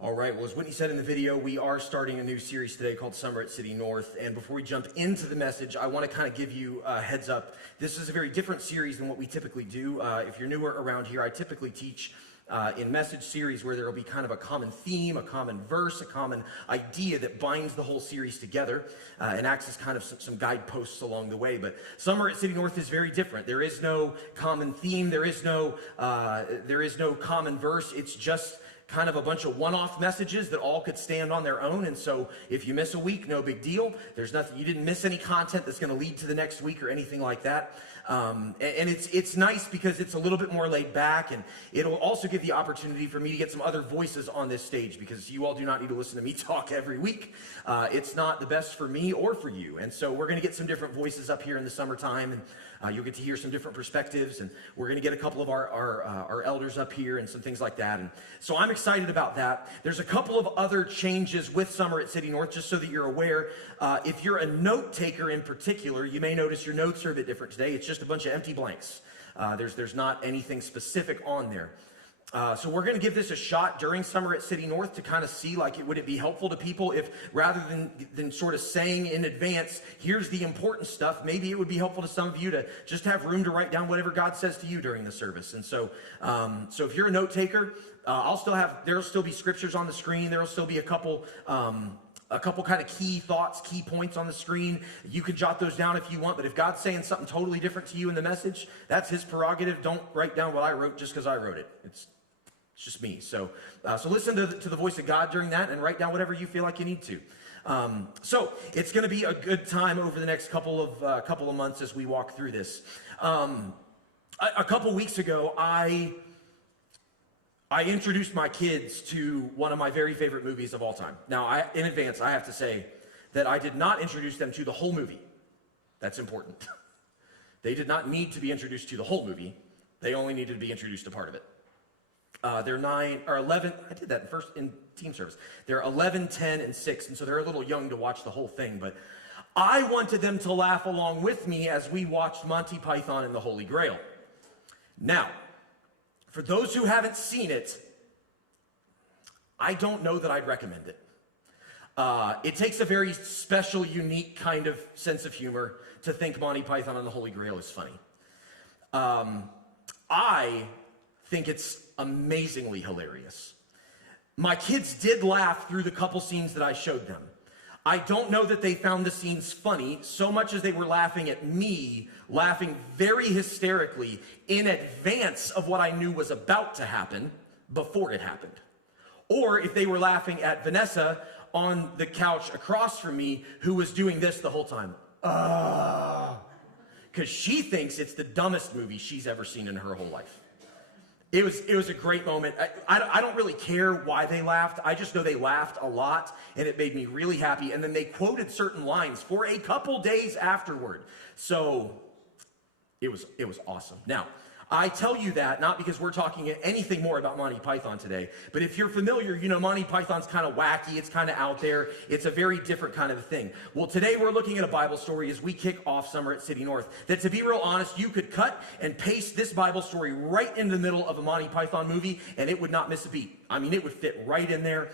All right, well, as Whitney said in the video, we are starting a new series today called Summer at City North. And before we jump into the message, I want to kind of give you a heads up. This is a very different series than what we typically do. If you're newer around here, I typically teach in message series where there will be kind of a common theme, a common verse, a common idea that binds the whole series together and acts as kind of some guideposts along the way. But Summer at City North is very different. There is no common theme. There is no common verse. It's just kind of a bunch of one-off messages that all could stand on their own. And so if you miss a week, no big deal. There's nothing, you didn't miss any content that's going to lead to the next week or anything like that. And it's nice because it's a little bit more laid back, and it'll also give the opportunity for me to get some other voices on this stage, because you all do not need to listen to me talk every week. It's not the best for me or for you. And so we're going to get some different voices up here in the summertime, and you'll get to hear some different perspectives, and we're going to get a couple of our elders up here and some things like that. And so I'm excited about that. There's a couple of other changes with Summer at City North, just so that you're aware. If you're a note taker in particular, you may notice your notes are a bit different today. It's just a bunch of empty blanks. There's not anything specific on there. So we're going to give this a shot during Summer at City North to kind of see, like, would it be helpful to people if, rather than sort of saying in advance, here's the important stuff, maybe it would be helpful to some of you to just have room to write down whatever God says to you during the service. And so, so if you're a note taker, there'll still be scriptures on the screen. There'll still be a couple kind of key thoughts, key points on the screen. You can jot those down if you want, but if God's saying something totally different to you in the message, that's his prerogative. Don't write down what I wrote just because I wrote it. It's just me. So listen to the voice of God during that, and write down whatever you feel like you need to. So it's going to be a good time over the next couple of months as we walk through this. A couple weeks ago, I introduced my kids to one of my very favorite movies of all time. Now, in advance, I have to say that I did not introduce them to the whole movie. That's important. They did not need to be introduced to the whole movie. They only needed to be introduced to part of it. They're 9 or 11. I did that first in team service. They're 11, 10, and 6, and so they're a little young to watch the whole thing. But I wanted them to laugh along with me as we watched Monty Python and the Holy Grail. Now, for those who haven't seen it, I don't know that I'd recommend it. It takes a very special, unique kind of sense of humor to think Monty Python and the Holy Grail is funny. I think it's amazingly hilarious. My kids did laugh through the couple scenes that I showed them. I don't know that they found the scenes funny so much as they were laughing at me, laughing very hysterically in advance of what I knew was about to happen before it happened. Or if they were laughing at Vanessa on the couch across from me, who was doing this the whole time. Because she thinks it's the dumbest movie she's ever seen in her whole life. It was a great moment. I don't really care why they laughed. I just know they laughed a lot, and it made me really happy. And then they quoted certain lines for a couple days afterward. So it was awesome. Now, I tell you that not because we're talking anything more about Monty Python today, but if you're familiar, you know Monty Python's kind of wacky, it's kind of out there, it's a very different kind of a thing. Well, today we're looking at a Bible story as we kick off Summer at City North, that, to be real honest, you could cut and paste this Bible story right in the middle of a Monty Python movie, and it would not miss a beat. I mean, it would fit right in there.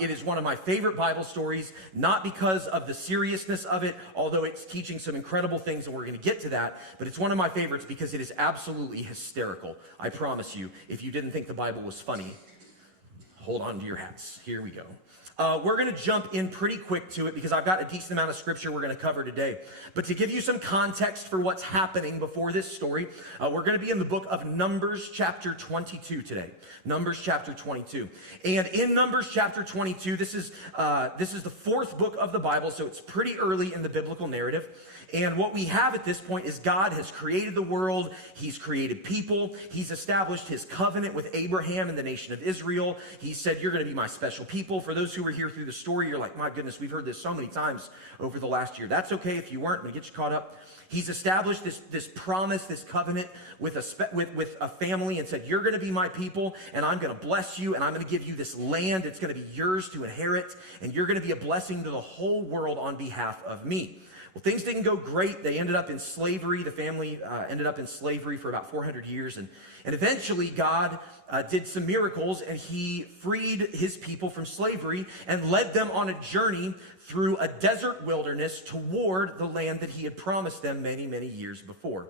It is one of my favorite Bible stories, not because of the seriousness of it, although it's teaching some incredible things, and we're going to get to that, but it's one of my favorites because it is absolutely hysterical. I promise you, if you didn't think the Bible was funny, hold on to your hats. Here we go. We're going to jump in pretty quick to it because I've got a decent amount of scripture we're going to cover today. But to give you some context for what's happening before this story, we're going to be in the book of Numbers chapter 22 today. Numbers chapter 22. And in Numbers chapter 22, this is the fourth book of the Bible, so it's pretty early in the biblical narrative. And what we have at this point is God has created the world. He's created people. He's established his covenant with Abraham and the nation of Israel. He said, you're going to be my special people. For those who were here through the story, you're like, my goodness, we've heard this so many times over the last year. That's okay if you weren't. I'm going to get you caught up. He's established this promise, this covenant with a family, and said, you're going to be my people, and I'm going to bless you, and I'm going to give you this land. It's going to be yours to inherit, and you're going to be a blessing to the whole world on behalf of me. Well, things didn't go great. They ended up in slavery. The family ended up in slavery for about 400 years. And eventually God did some miracles, and he freed his people from slavery and led them on a journey through a desert wilderness toward the land that he had promised them many, many years before.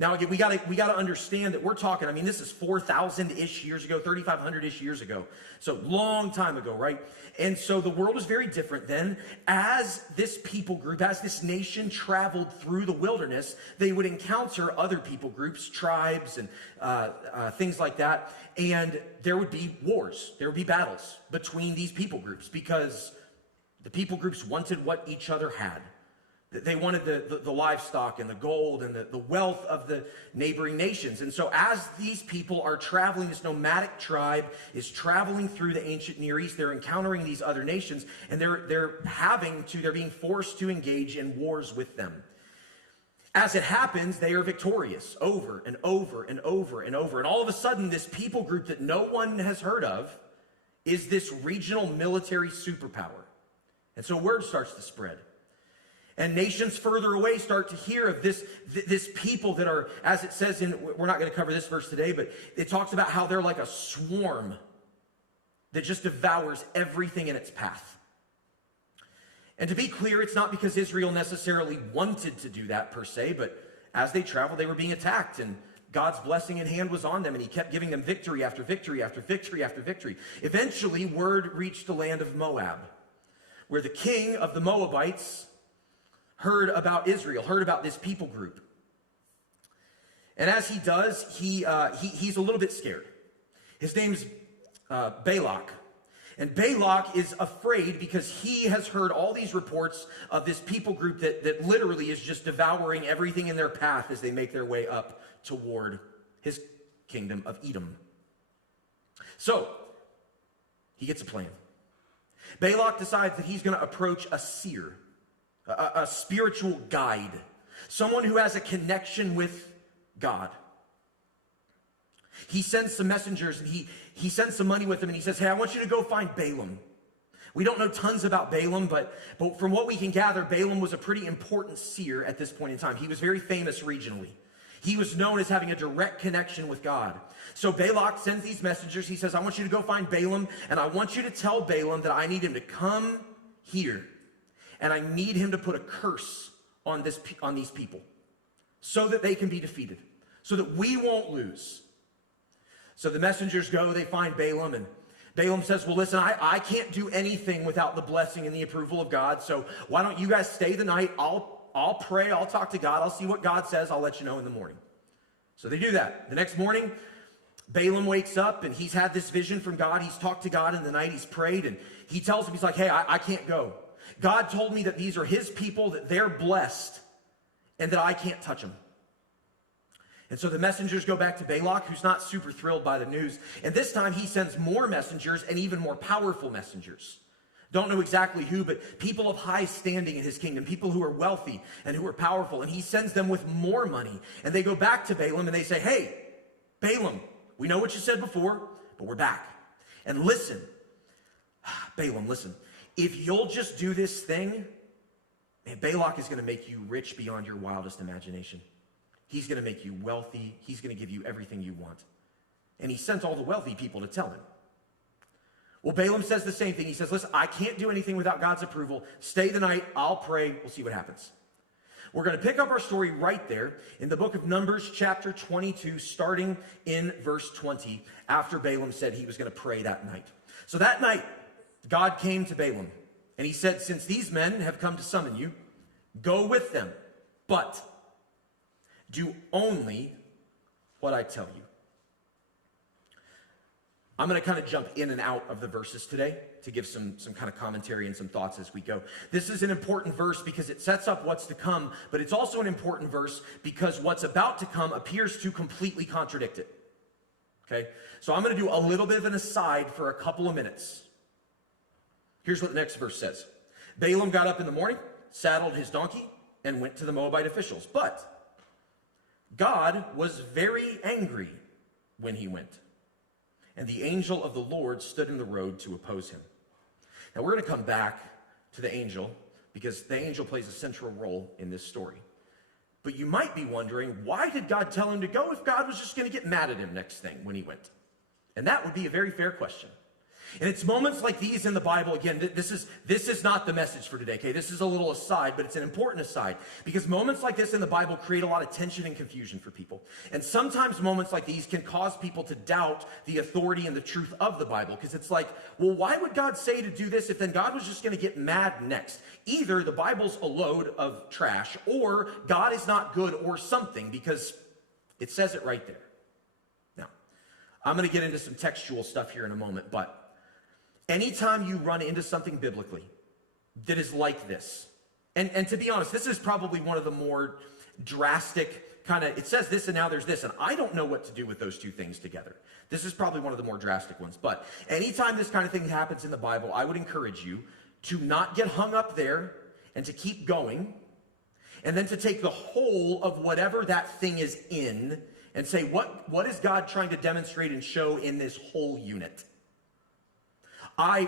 Now, again, we gotta understand that we're talking, I mean, this is 4,000-ish years ago, 3,500-ish years ago. So long time ago, right? And so the world was very different then. As this people group, as this nation traveled through the wilderness, they would encounter other people groups, tribes, and things like that. And there would be wars. There would be battles between these people groups because the people groups wanted what each other had. They wanted the livestock and the gold and the wealth of the neighboring nations. And so as these people are traveling, this nomadic tribe is traveling through the ancient Near East, they're encountering these other nations, and they're being forced to engage in wars with them. As it happens, they are victorious over and over and over and over. And all of a sudden, this people group that no one has heard of is this regional military superpower. And so word starts to spread. And nations further away start to hear of this people that are, as it says we're not going to cover this verse today, but it talks about how they're like a swarm that just devours everything in its path. And to be clear, it's not because Israel necessarily wanted to do that per se, but as they traveled, they were being attacked, and God's blessing and hand was on them, and he kept giving them victory after victory after victory after victory. Eventually, word reached the land of Moab, where the king of the Moabites heard about Israel, heard about this people group. And as he does, he's a little bit scared. His name's Balak. And Balak is afraid because he has heard all these reports of this people group that literally is just devouring everything in their path as they make their way up toward his kingdom of Edom. So, he gets a plan. Balak decides that he's going to approach a seer, a spiritual guide, someone who has a connection with God. He sends some messengers, and he sends some money with them, and he says, hey, I want you to go find Balaam. We don't know tons about Balaam, but from what we can gather, Balaam was a pretty important seer at this point in time. He was very famous regionally. He was known as having a direct connection with God. So Balak sends these messengers. He says, I want you to go find Balaam, and I want you to tell Balaam that I need him to come here. And I need him to put a curse on these people so that they can be defeated, so that we won't lose. So the messengers go, they find Balaam, and Balaam says, well, listen, I can't do anything without the blessing and the approval of God, so why don't you guys stay the night? I'll pray, I'll talk to God, I'll see what God says, I'll let you know in the morning. So they do that. The next morning, Balaam wakes up, and he's had this vision from God. He's talked to God in the night, he's prayed, and he tells him, he's like, hey, I can't go. God told me that these are his people, that they're blessed, and that I can't touch them. And so the messengers go back to Balak, who's not super thrilled by the news. And this time he sends more messengers, and even more powerful messengers. Don't know exactly who, but people of high standing in his kingdom, people who are wealthy and who are powerful. And he sends them with more money. And they go back to Balaam and they say, hey, Balaam, we know what you said before, but we're back. And listen, Balaam, listen. If you'll just do this thing, man, Balak is going to make you rich beyond your wildest imagination. He's going to make you wealthy. He's going to give you everything you want. And he sent all the wealthy people to tell him. Well, Balaam says the same thing. He says, listen, I can't do anything without God's approval. Stay the night. I'll pray. We'll see what happens. We're going to pick up our story right there in the book of Numbers, chapter 22, starting in verse 20, after Balaam said he was going to pray that night. So that night, God came to Balaam, and he said, since these men have come to summon you, go with them, but do only what I tell you. I'm going to kind of jump in and out of the verses today to give some kind of commentary and some thoughts as we go. This is an important verse because it sets up what's to come, but it's also an important verse because what's about to come appears to completely contradict it. Okay? So I'm going to do a little bit of an aside for a couple of minutes. Here's what the next verse says. Balaam got up in the morning, saddled his donkey, and went to the Moabite officials. But God was very angry when he went. And the angel of the Lord stood in the road to oppose him. Now we're going to come back to the angel because the angel plays a central role in this story. But you might be wondering, why did God tell him to go if God was just going to get mad at him next thing when he went? And that would be a very fair question. And it's moments like these in the Bible, again, this is not the message for today, okay? This is a little aside, but it's an important aside, because moments like this in the Bible create a lot of tension and confusion for people. And sometimes moments like these can cause people to doubt the authority and the truth of the Bible, because it's like, well, why would God say to do this if then God was just going to get mad next? Either the Bible's a load of trash, or God is not good, or something, because it says it right there. Now, I'm going to get into some textual stuff here in a moment, but anytime you run into something biblically that is like this, and to be honest, this is probably one of the more drastic kind of, it says this and now there's this, and I don't know what to do with those two things together. This is probably one of the more drastic ones, but anytime this kind of thing happens in the Bible, I would encourage you to not get hung up there and to keep going, and then to take the whole of whatever that thing is in and say, what is God trying to demonstrate and show in this whole unit?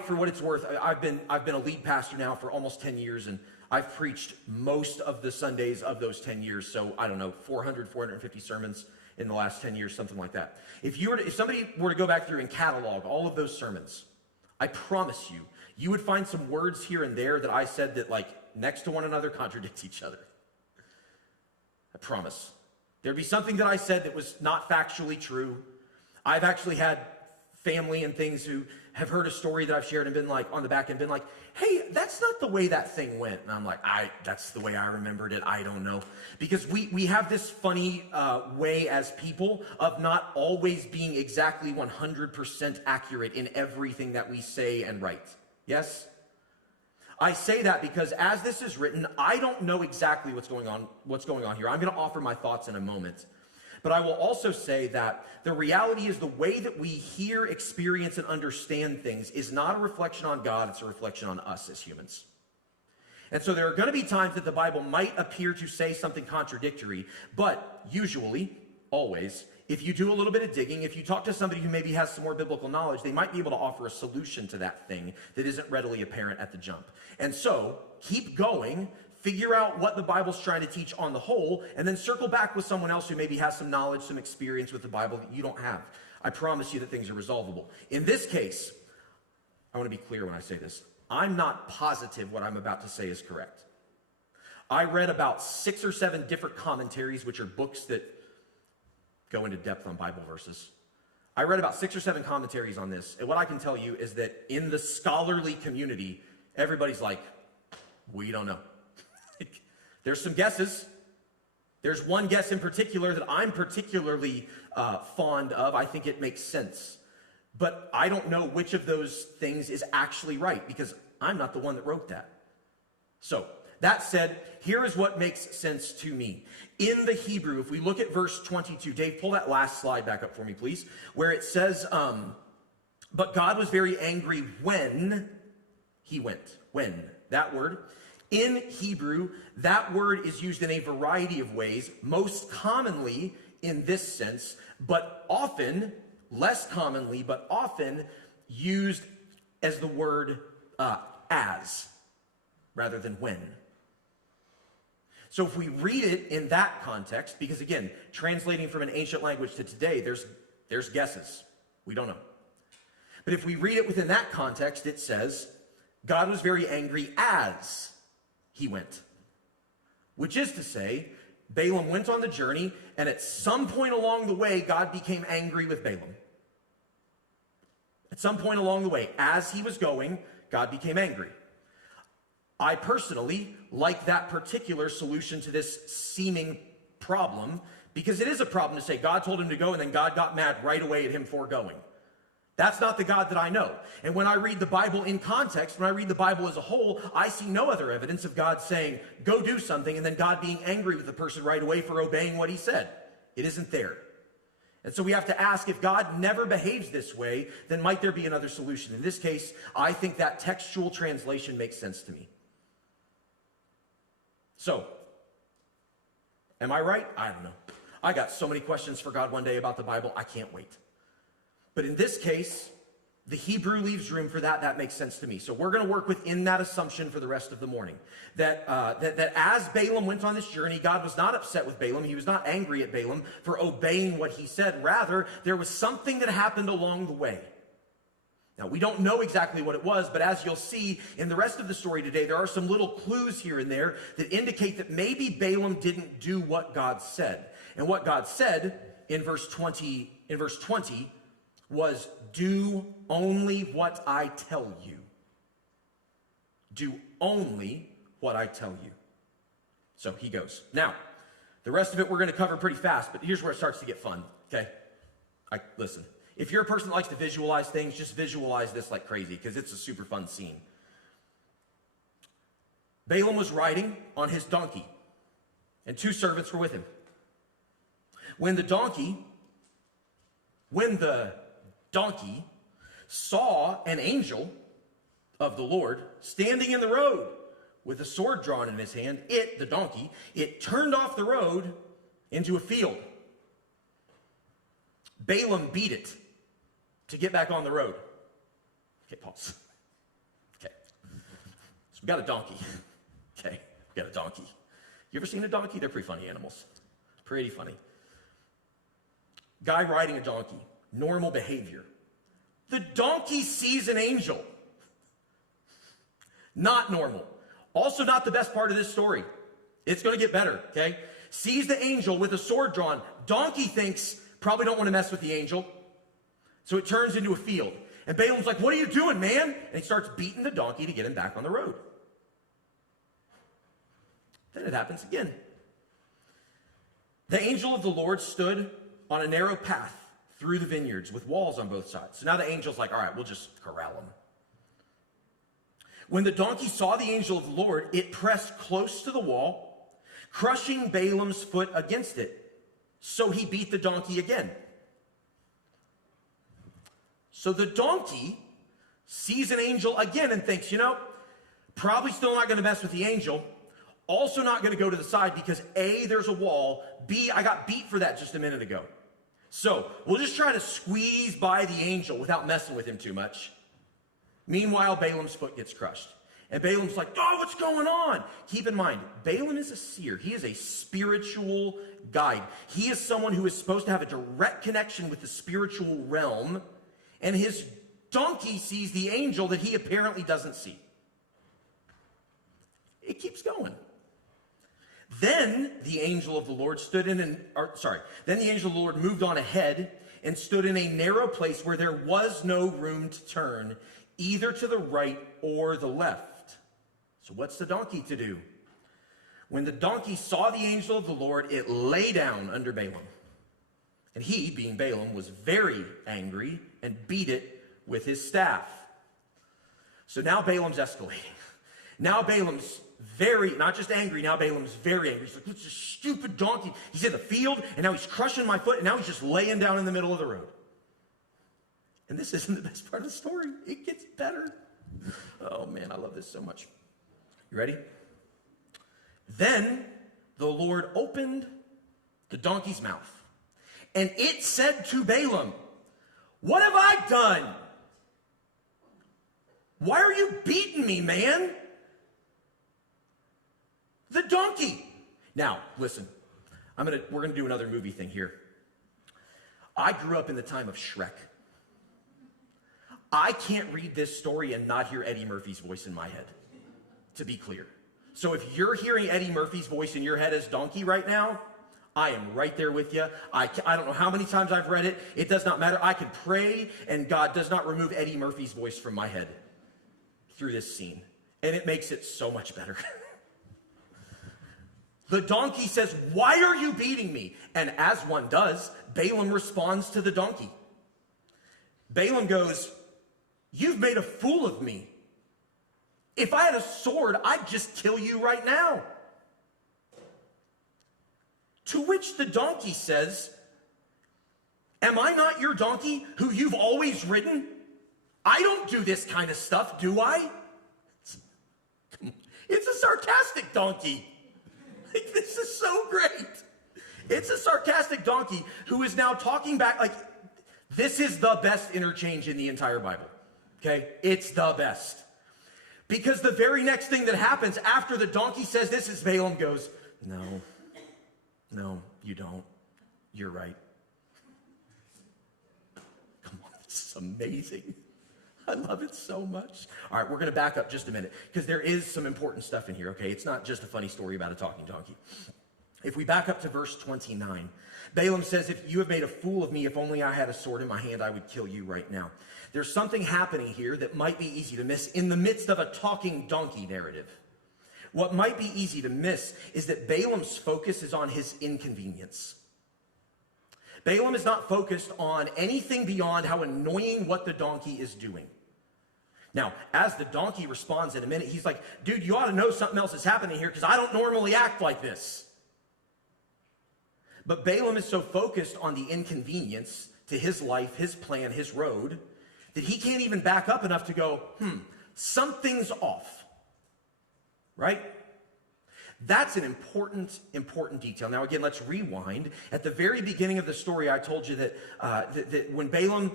For what it's worth, I've been a lead pastor now for almost 10 years, and I've preached most of the Sundays of those 10 years. So I don't know, 450 sermons in the last 10 years, something like that. If somebody were to go back through and catalog all of those sermons, I promise you would find some words here and there that I said that, like, next to one another contradict each other. I promise. There'd be something that I said that was not factually true. I've actually had family and things who have heard a story that I've shared and been like, on the back end, been like, hey, that's not the way that thing went. And I'm like, that's the way I remembered it. I don't know. Because we have this funny way as people of not always being exactly 100% accurate in everything that we say and write. Yes? I say that because as this is written, I don't know exactly what's going on here. I'm going to offer my thoughts in a moment. But I will also say that the reality is the way that we hear, experience, and understand things is not a reflection on God, it's a reflection on us as humans. And so there are going to be times that the Bible might appear to say something contradictory, but usually, always, if you do a little bit of digging, if you talk to somebody who maybe has some more biblical knowledge, they might be able to offer a solution to that thing that isn't readily apparent at the jump. And so, keep going. Figure out what the Bible's trying to teach on the whole, and then circle back with someone else who maybe has some knowledge, some experience with the Bible that you don't have. I promise you that things are resolvable. In this case, I want to be clear when I say this. I'm not positive what I'm about to say is correct. I read about 6 or 7 different commentaries, which are books that go into depth on Bible verses. I read about 6 or 7 commentaries on this, and what I can tell you is that in the scholarly community, everybody's like, we don't know. There's some guesses. There's one guess in particular that I'm particularly fond of. I think it makes sense. But I don't know which of those things is actually right because I'm not the one that wrote that. So, that said, here is what makes sense to me. In the Hebrew, if we look at verse 22, Dave, pull that last slide back up for me, please, where it says, but God was very angry when he went. When, that word. In Hebrew, that word is used in a variety of ways, most commonly in this sense, but often, less commonly, but often used as the word as, rather than when. So if we read it in that context, because again, translating from an ancient language to today, there's guesses. We don't know. But if we read it within that context, it says, God was very angry as he went. Which is to say, Balaam went on the journey, and at some point along the way, God became angry with Balaam. At some point along the way, as he was going, God became angry. I personally like that particular solution to this seeming problem, because it is a problem to say God told him to go, and then God got mad right away at him for going. That's not the God that I know. And when I read the Bible in context, when I read the Bible as a whole, I see no other evidence of God saying, go do something, and then God being angry with the person right away for obeying what he said. It isn't there. And so we have to ask, if God never behaves this way, then might there be another solution? In this case, I think that textual translation makes sense to me. So, am I right? I don't know. I got so many questions for God one day about the Bible, I can't wait. But in this case, The Hebrew leaves room for that. That makes sense to me. So we're going to work within that assumption for the rest of the morning. That as Balaam went on this journey, God was not upset with Balaam. He was not angry at Balaam for obeying what he said. Rather, there was something that happened along the way. Now, we don't know exactly what it was, but as you'll see in the rest of the story today, there are some little clues here and there that indicate that maybe Balaam didn't do what God said. And what God said in verse 20 was, do only what I tell you. Do only what I tell you. So he goes. Now, the rest of it we're going to cover pretty fast, but here's where it starts to get fun, okay? Listen, if you're a person that likes to visualize things, just visualize this like crazy, because it's a super fun scene. Balaam was riding on his donkey, and 2 servants were with him. When the donkey saw an angel of the Lord standing in the road with a sword drawn in his hand, the donkey, turned off the road into a field. Balaam beat it to get back on the road. Okay, pause. Okay. So we got a donkey. Okay, we got a donkey. You ever seen a donkey? They're pretty funny animals. Pretty funny. Guy riding a donkey. Normal behavior. The donkey sees an angel. Not normal. Also not the best part of this story. It's going to get better, okay? Sees the angel with a sword drawn. Donkey thinks, probably don't want to mess with the angel. So it turns into a field. And Balaam's like, what are you doing, man? And he starts beating the donkey to get him back on the road. Then it happens again. The angel of the Lord stood on a narrow path through the vineyards with walls on both sides. So now the angel's like, all right, we'll just corral him. When the donkey saw the angel of the Lord, it pressed close to the wall, crushing Balaam's foot against it. So he beat the donkey again. So the donkey sees an angel again and thinks, probably still not going to mess with the angel. Also not going to go to the side because A, there's a wall. B, I got beat for that just a minute ago. So we'll just try to squeeze by the angel without messing with him too much. Meanwhile, Balaam's foot gets crushed. And Balaam's like, oh, what's going on? Keep in mind, Balaam is a seer. He is a spiritual guide. He is someone who is supposed to have a direct connection with the spiritual realm. And his donkey sees the angel that he apparently doesn't see. It keeps going. Then the angel of the Lord then the angel of the Lord moved on ahead and stood in a narrow place where there was no room to turn, either to the right or the left. So what's the donkey to do? When the donkey saw the angel of the Lord, it lay down under Balaam. And he, being Balaam, was very angry and beat it with his staff. So now Balaam's escalating. Now Balaam's not just angry, now Balaam's very angry. He's like, it's a stupid donkey. He's in the field, and now he's crushing my foot, and now he's just laying down in the middle of the road. And this isn't the best part of the story. It gets better. Oh man, I love this so much. You ready? Then the Lord opened the donkey's mouth, and it said to Balaam, what have I done? Why are you beating me, man? The donkey. Now, listen, we're gonna do another movie thing here. I grew up in the time of Shrek. I can't read this story and not hear Eddie Murphy's voice in my head, to be clear. So if you're hearing Eddie Murphy's voice in your head as donkey right now, I am right there with you. I don't know how many times I've read it. It does not matter. I could pray, and God does not remove Eddie Murphy's voice from my head through this scene. And it makes it so much better. The donkey says, why are you beating me? And as one does, Balaam responds to the donkey. Balaam goes, you've made a fool of me. If I had a sword, I'd just kill you right now. To which the donkey says, am I not your donkey who you've always ridden? I don't do this kind of stuff, do I? It's a sarcastic donkey. This is so great. It's a sarcastic donkey who is now talking back like, this is the best interchange in the entire Bible. Okay? It's the best. Because the very next thing that happens after the donkey says this is Balaam goes, no, you don't. You're right. Come on, this is amazing. I love it so much. All right, we're going to back up just a minute because there is some important stuff in here, okay? It's not just a funny story about a talking donkey. If we back up to verse 29, Balaam says, if you have made a fool of me, if only I had a sword in my hand, I would kill you right now. There's something happening here that might be easy to miss in the midst of a talking donkey narrative. What might be easy to miss is that Balaam's focus is on his inconvenience. Balaam is not focused on anything beyond how annoying what the donkey is doing. Now, as the donkey responds in a minute, he's like, dude, you ought to know something else is happening here because I don't normally act like this. But Balaam is so focused on the inconvenience to his life, his plan, his road, that he can't even back up enough to go, something's off. Right? That's an important detail. Now, again, let's rewind. At the very beginning of the story, I told you that, that when Balaam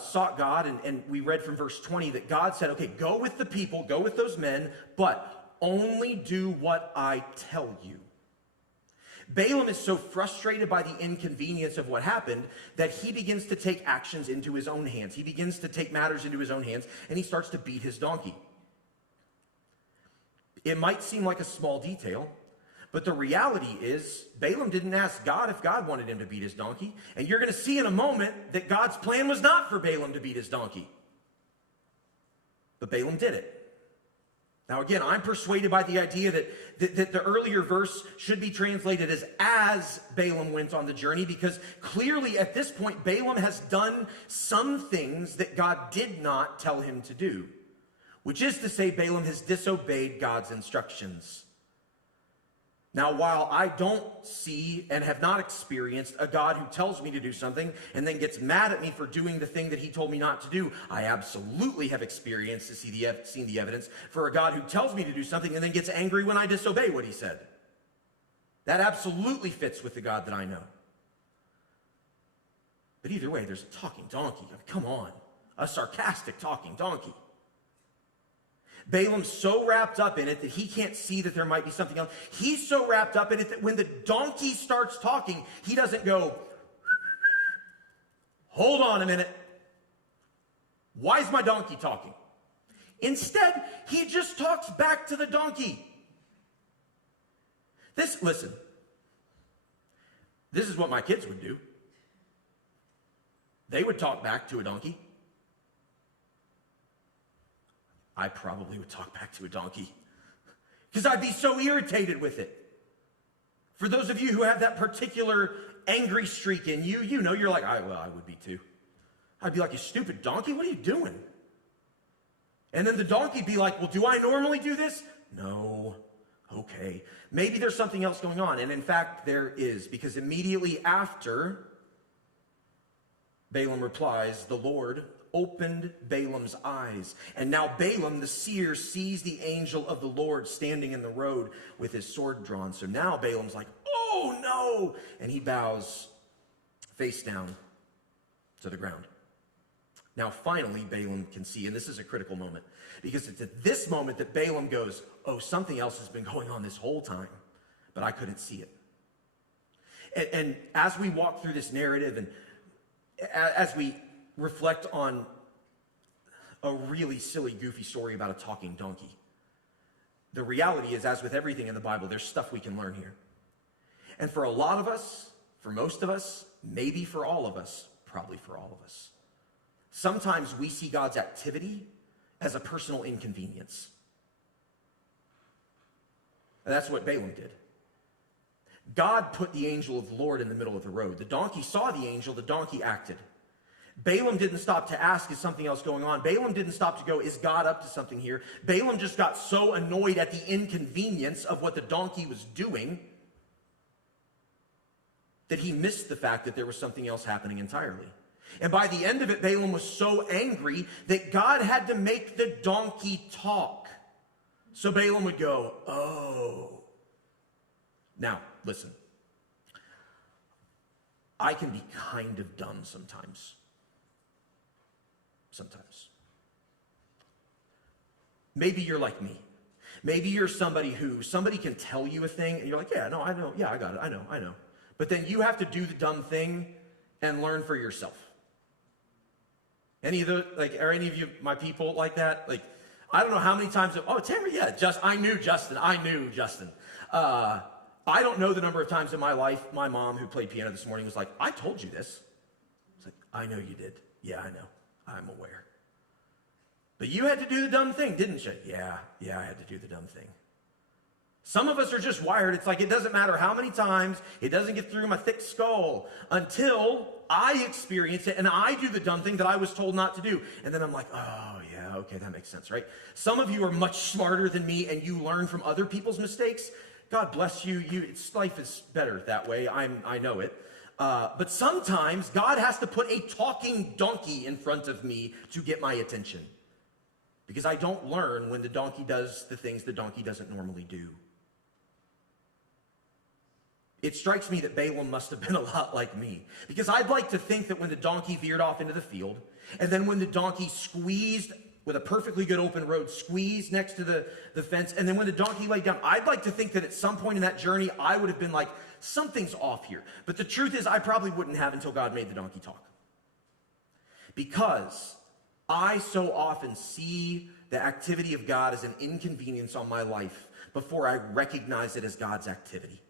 sought God, and we read from verse 20, that God said, okay, go with the people, go with those men, but only do what I tell you. Balaam is so frustrated by the inconvenience of what happened that he begins to take actions into his own hands. He begins to take matters into his own hands, and he starts to beat his donkey. It might seem like a small detail, but the reality is Balaam didn't ask God if God wanted him to beat his donkey. And you're going to see in a moment that God's plan was not for Balaam to beat his donkey. But Balaam did it. Now again, I'm persuaded by the idea that the earlier verse should be translated as Balaam went on the journey, because clearly at this point Balaam has done some things that God did not tell him to do. Which is to say, Balaam has disobeyed God's instructions. Now, while I don't see and have not experienced a God who tells me to do something and then gets mad at me for doing the thing that he told me not to do, I absolutely have experienced seen the evidence for a God who tells me to do something and then gets angry when I disobey what he said. That absolutely fits with the God that I know. But either way, there's a talking donkey. I mean, come on, a sarcastic talking donkey. Balaam's so wrapped up in it that he can't see that there might be something else. He's so wrapped up in it that when the donkey starts talking, he doesn't go, hold on a minute. Why is my donkey talking? Instead, he just talks back to the donkey. Listen, this is what my kids would do. They would talk back to a donkey. I probably would talk back to a donkey because I'd be so irritated with it. For those of you who have that particular angry streak in you, you know, you're like, I would be too. I'd be like, you stupid donkey, what are you doing? And then the donkey'd be like, well, do I normally do this? No. Okay. Maybe there's something else going on. And in fact, there is, because immediately after Balaam replies, the Lord opened Balaam's eyes. And now Balaam, the seer, sees the angel of the Lord standing in the road with his sword drawn. So now Balaam's like, oh no! And he bows face down to the ground. Now finally Balaam can see, and this is a critical moment, because it's at this moment that Balaam goes, oh, something else has been going on this whole time, but I couldn't see it. And as we walk through this narrative and as we reflect on a really silly, goofy story about a talking donkey, the reality is, as with everything in the Bible, there's stuff we can learn here. And for a lot of us, for most of us, maybe for all of us, probably for all of us, sometimes we see God's activity as a personal inconvenience. And that's what Balaam did. God put the angel of the Lord in the middle of the road. The donkey saw the angel, the donkey acted. Balaam didn't stop to ask, is something else going on? Balaam didn't stop to go, is God up to something here? Balaam just got so annoyed at the inconvenience of what the donkey was doing that he missed the fact that there was something else happening entirely. And by the end of it, Balaam was so angry that God had to make the donkey talk. So Balaam would go, oh. Now, listen. I can be kind of dumb sometimes. Sometimes. Maybe you're like me. Maybe you're somebody can tell you a thing and you're like, yeah, no, I know. Yeah, I got it. I know. But then you have to do the dumb thing and learn for yourself. Any of any of you, my people like that? Like, I don't know how many times, Tamara, yeah, I knew Justin. I don't know the number of times in my life, my mom who played piano this morning was like, I told you this. It's like, I know you did. Yeah, I know. I'm aware. But you had to do the dumb thing, didn't you? Yeah, I had to do the dumb thing. Some of us are just wired. It's like it doesn't matter how many times, it doesn't get through my thick skull until I experience it and I do the dumb thing that I was told not to do. And then I'm like, oh, yeah, okay, that makes sense, right? Some of you are much smarter than me and you learn from other people's mistakes. God bless you. Life is better that way. I know it. But sometimes God has to put a talking donkey in front of me to get my attention. Because I don't learn when the donkey does the things the donkey doesn't normally do. It strikes me that Balaam must have been a lot like me. Because I'd like to think that when the donkey veered off into the field, and then when the donkey squeezed with a perfectly good open road, squeezed next to the fence, and then when the donkey laid down, I'd like to think that at some point in that journey, I would have been like, something's off here. But the truth is, I probably wouldn't have until God made the donkey talk. Because I so often see the activity of God as an inconvenience on my life before I recognize it as God's activity.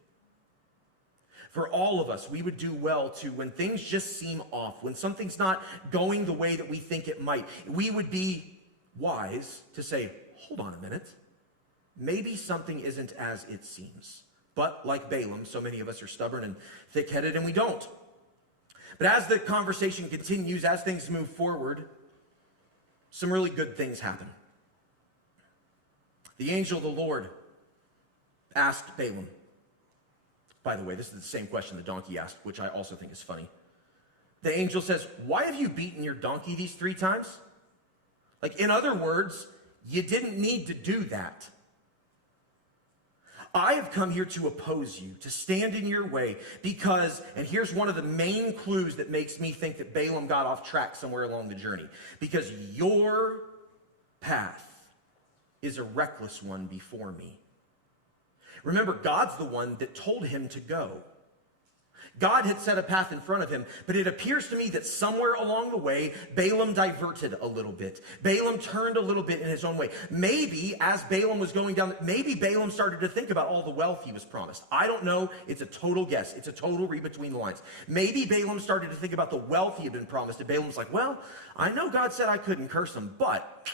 For all of us, we would do well to, when things just seem off, when something's not going the way that we think it might, we would be wise to say, hold on a minute, maybe something isn't as it seems. But like Balaam, so many of us are stubborn and thick-headed and we don't. But as the conversation continues, as things move forward, some really good things happen. The angel of the Lord asked Balaam. By the way, this is the same question the donkey asked, which I also think is funny. The angel says, why have you beaten your donkey these 3 times? Like, in other words, you didn't need to do that. I have come here to oppose you, to stand in your way, because, and here's one of the main clues that makes me think that Balaam got off track somewhere along the journey, because your path is a reckless one before me. Remember, God's the one that told him to go. God had set a path in front of him, but it appears to me that somewhere along the way, Balaam diverted a little bit. Balaam turned a little bit in his own way. Maybe as Balaam was going down, maybe Balaam started to think about all the wealth he was promised. I don't know. It's a total guess. It's a total read between the lines. Maybe Balaam started to think about the wealth he had been promised, and Balaam's like, well, I know God said I couldn't curse him, but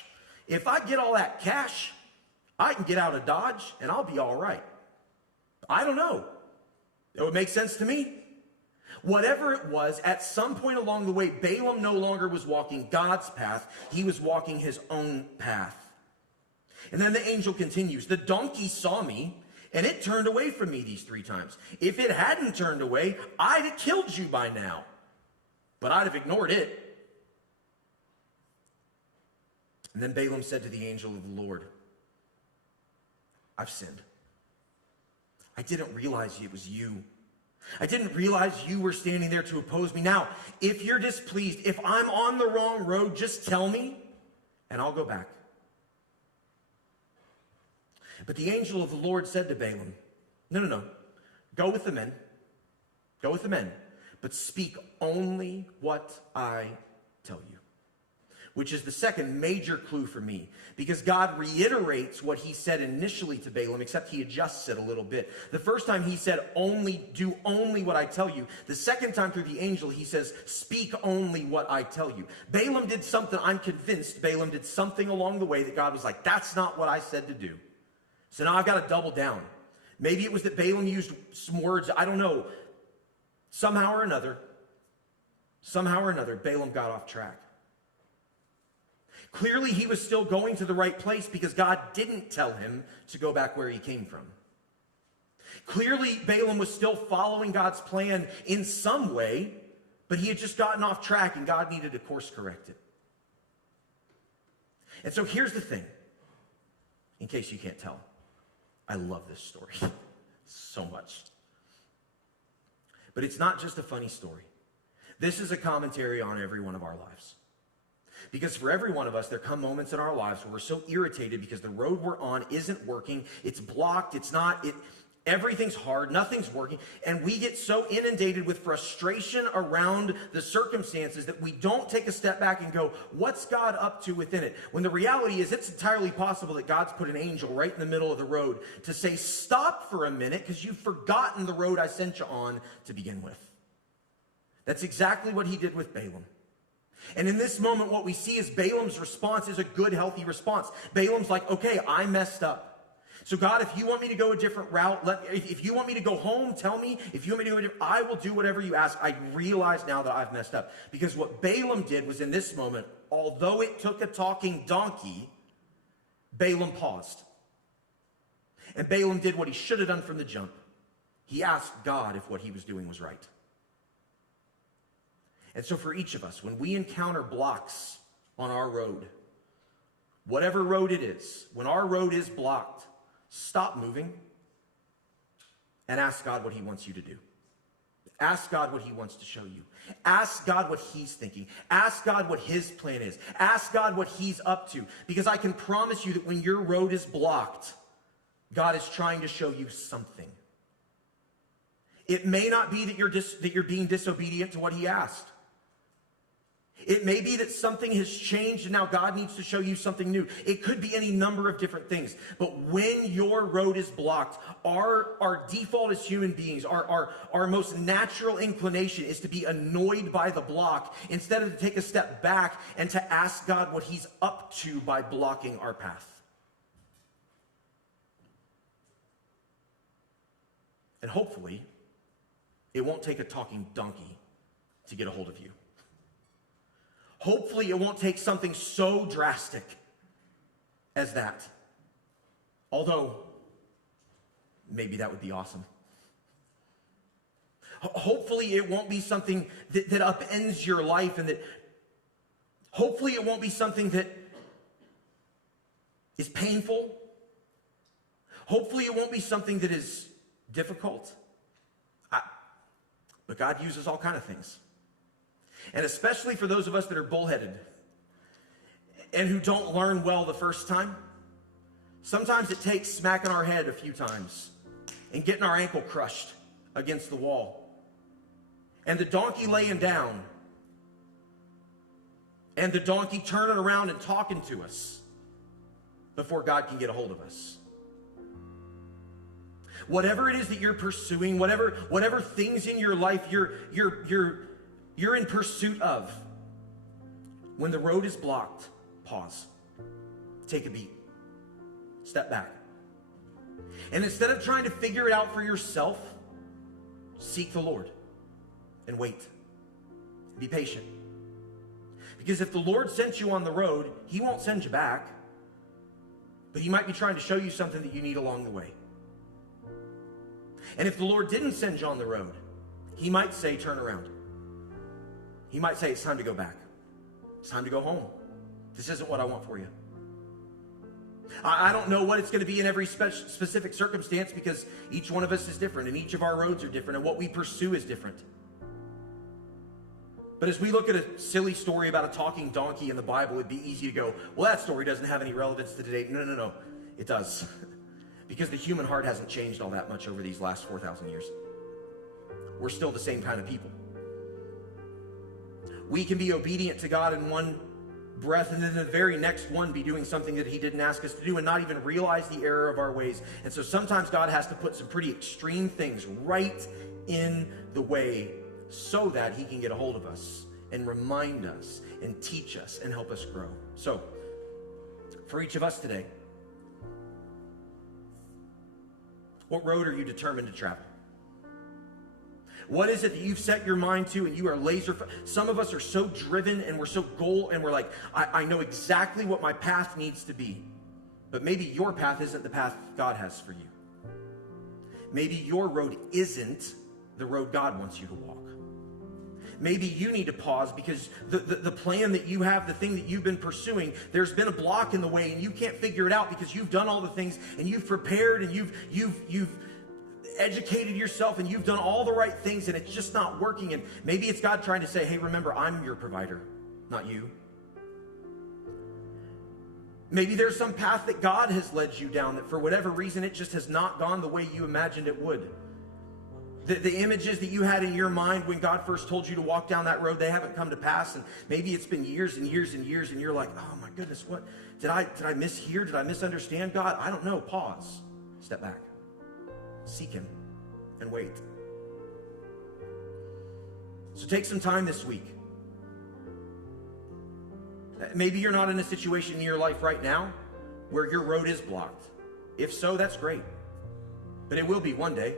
if I get all that cash, I can get out of Dodge, and I'll be all right. I don't know. It would make sense to me. Whatever it was, at some point along the way, Balaam no longer was walking God's path. He was walking his own path. And then the angel continues, the donkey saw me, and it turned away from me these 3 times. If it hadn't turned away, I'd have killed you by now. But I'd have ignored it. And then Balaam said to the angel of the Lord, I've sinned. I didn't realize it was you. I didn't realize you were standing there to oppose me. Now, if you're displeased, if I'm on the wrong road, just tell me, and I'll go back. But the angel of the Lord said to Balaam, no. Go with the men. Go with the men. But speak only what I tell you. Which is the second major clue for me, because God reiterates what he said initially to Balaam, except he adjusts it a little bit. The first time he said, do only what I tell you. The second time through the angel, he says, speak only what I tell you. Balaam did something, I'm convinced Balaam did something along the way that God was like, that's not what I said to do. So now I've got to double down. Maybe it was that Balaam used some words, I don't know. Somehow or another, Balaam got off track. Clearly, he was still going to the right place because God didn't tell him to go back where he came from. Clearly, Balaam was still following God's plan in some way, but he had just gotten off track and God needed to course correct it. And so here's the thing, in case you can't tell. I love this story so much. But it's not just a funny story. This is a commentary on every one of our lives. Because for every one of us, there come moments in our lives where we're so irritated because the road we're on isn't working. It's blocked. Everything's hard. Nothing's working. And we get so inundated with frustration around the circumstances that we don't take a step back and go, what's God up to within it? When the reality is it's entirely possible that God's put an angel right in the middle of the road to say, stop for a minute because you've forgotten the road I sent you on to begin with. That's exactly what he did with Balaam. And in this moment, what we see is Balaam's response is a good, healthy response. Balaam's like, okay, I messed up. So God, if you want me to go a different route, if you want me to go home, tell me. If you want me to go I will do whatever you ask. I realize now that I've messed up. Because what Balaam did was in this moment, although it took a talking donkey, Balaam paused. And Balaam did what he should have done from the jump. He asked God if what he was doing was right. And so for each of us, when we encounter blocks on our road, whatever road it is, when our road is blocked, stop moving and ask God what he wants you to do. Ask God what he wants to show you. Ask God what he's thinking. Ask God what his plan is. Ask God what he's up to. Because I can promise you that when your road is blocked, God is trying to show you something. It may not be that you're being disobedient to what he asked. It may be that something has changed and now God needs to show you something new. It could be any number of different things. But when your road is blocked, our default as human beings, our most natural inclination is to be annoyed by the block instead of to take a step back and to ask God what he's up to by blocking our path. And hopefully, it won't take a talking donkey to get a hold of you. Hopefully it won't take something so drastic as that. Although, maybe that would be awesome. Hopefully it won't be something that upends your life, and that hopefully it won't be something that is painful. Hopefully it won't be something that is difficult. But God uses all kinds of things. And especially for those of us that are bullheaded and who don't learn well the first time, sometimes it takes smacking our head a few times and getting our ankle crushed against the wall, and the donkey laying down, and the donkey turning around and talking to us before God can get a hold of us. Whatever it is that you're pursuing, whatever things in your life you're in pursuit of, when the road is blocked, pause. Take a beat. Step back. And instead of trying to figure it out for yourself, seek the Lord and wait. Be patient. Because if the Lord sent you on the road, he won't send you back, but he might be trying to show you something that you need along the way. And if the Lord didn't send you on the road, he might say, turn around. He might say, it's time to go back. It's time to go home. This isn't what I want for you. I don't know what it's going to be in every specific circumstance, because each one of us is different, and each of our roads are different, and what we pursue is different. But as we look at a silly story about a talking donkey in the Bible, it'd be easy to go, well, that story doesn't have any relevance to today. No. It does. Because the human heart hasn't changed all that much over these last 4,000 years. We're still the same kind of people. We can be obedient to God in one breath, and then the very next one be doing something that he didn't ask us to do and not even realize the error of our ways. And so sometimes God has to put some pretty extreme things right in the way so that he can get a hold of us and remind us and teach us and help us grow. So, for each of us today, what road are you determined to travel? What is it that you've set your mind to and you are laser? Some of us are so driven and we're so goal, and we're like, I know exactly what my path needs to be. But maybe your path isn't the path God has for you. Maybe your road isn't the road God wants you to walk. Maybe you need to pause because the plan that you have, the thing that you've been pursuing, there's been a block in the way and you can't figure it out because you've done all the things and you've prepared and you've educated yourself and you've done all the right things and it's just not working. And maybe it's God trying to say, hey, remember, I'm your provider, not you. Maybe there's some path that God has led you down that for whatever reason it just has not gone the way you imagined it would. The images that you had in your mind when God first told you to walk down that road, they haven't come to pass. And maybe it's been years and years and years, and you're like, oh my goodness, what? Did I mishear? Did I misunderstand God? I don't know. Pause. Step back. Seek him and wait. So take some time this week. Maybe you're not in a situation in your life right now where your road is blocked. If so, that's great. But it will be one day.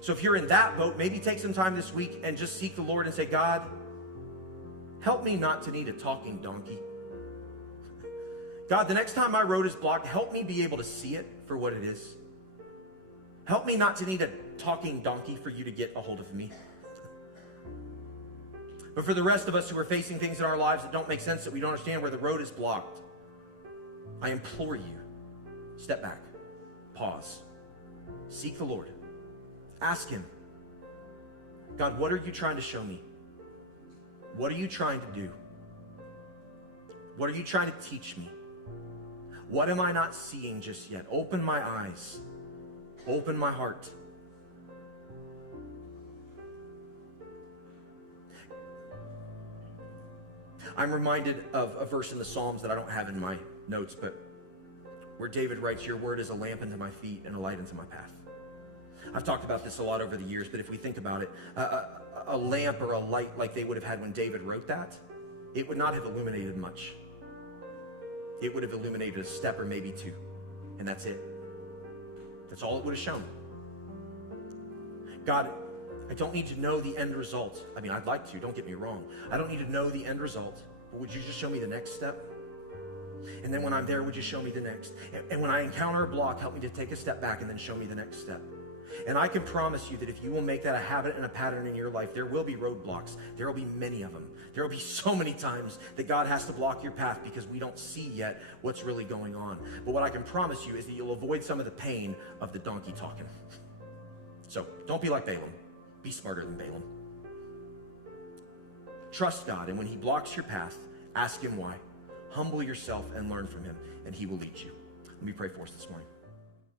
So if you're in that boat, maybe take some time this week and just seek the Lord and say, God, help me not to need a talking donkey. God, the next time my road is blocked, help me be able to see it for what it is. Help me not to need a talking donkey for you to get a hold of me. But for the rest of us who are facing things in our lives that don't make sense, that we don't understand, where the road is blocked, I implore you, step back, pause, seek the Lord, ask him, God, what are you trying to show me? What are you trying to do? What are you trying to teach me? What am I not seeing just yet? Open my eyes, open my heart. I'm reminded of a verse in the Psalms that I don't have in my notes, but where David writes, your word is a lamp unto my feet and a light unto my path. I've talked about this a lot over the years, but if we think about it, a lamp or a light like they would have had when David wrote that, it would not have illuminated much. It would have illuminated a step or maybe two, and that's it. That's all it would have shown. God, I don't need to know the end result. I mean, I'd like to, don't get me wrong. I don't need to know the end result, but would you just show me the next step? And then when I'm there, would you show me the next? And when I encounter a block, help me to take a step back and then show me the next step. And I can promise you that if you will make that a habit and a pattern in your life, there will be roadblocks. There will be many of them. There will be so many times that God has to block your path because we don't see yet what's really going on. But what I can promise you is that you'll avoid some of the pain of the donkey talking. So don't be like Balaam. Be smarter than Balaam. Trust God, and when he blocks your path, ask him why. Humble yourself and learn from him, and he will lead you. Let me pray for us this morning.